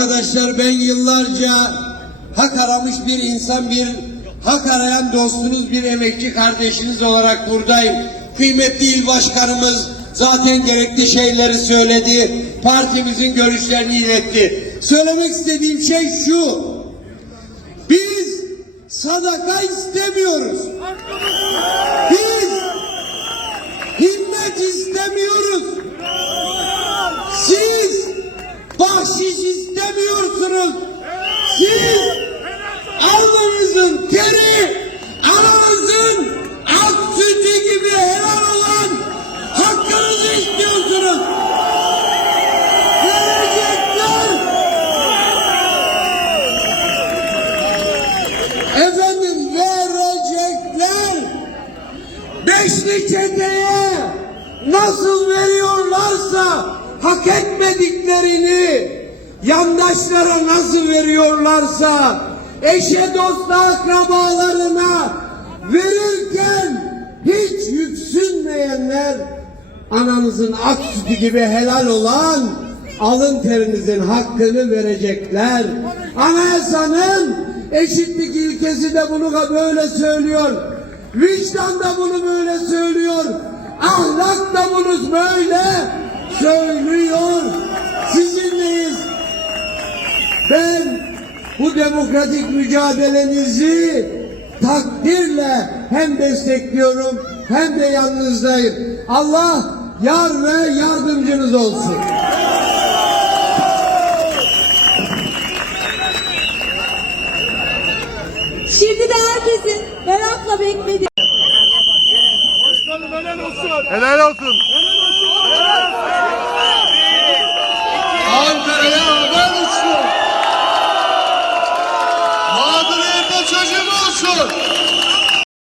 Arkadaşlar ben yıllarca hak aramış bir insan, bir hak arayan dostunuz, bir emekçi kardeşiniz olarak buradayım. Kıymetli il başkanımız zaten gerekli şeyleri söyledi. Partimizin görüşlerini iletti. Söylemek istediğim şey şu. Biz sadaka istemiyoruz. Biz himmet istemiyoruz. Beşli çeteye nasıl veriyorlarsa hak etmediklerini yandaşlara nasıl veriyorlarsa eşe dosta akrabalarına verirken hiç yüksünmeyenler ananızın ak sütü gibi helal olan alın terinizin hakkını verecekler. Anayasanın eşitlik ilkesi de bunu böyle söylüyor. Vicdan da bunu böyle söylüyor. Ahlak da bunu böyle söylüyor. Sizinleyiz. Ben bu demokratik mücadelenizi takdirle hem destekliyorum hem de yanınızdayım. Allah yar ve yardımcınız olsun. Şimdi de herkesin merakla beklediği Başkanım helal olsun. Helal olsun. Ankara'ya haber uçtu. Mağduriyete çözüm olsun.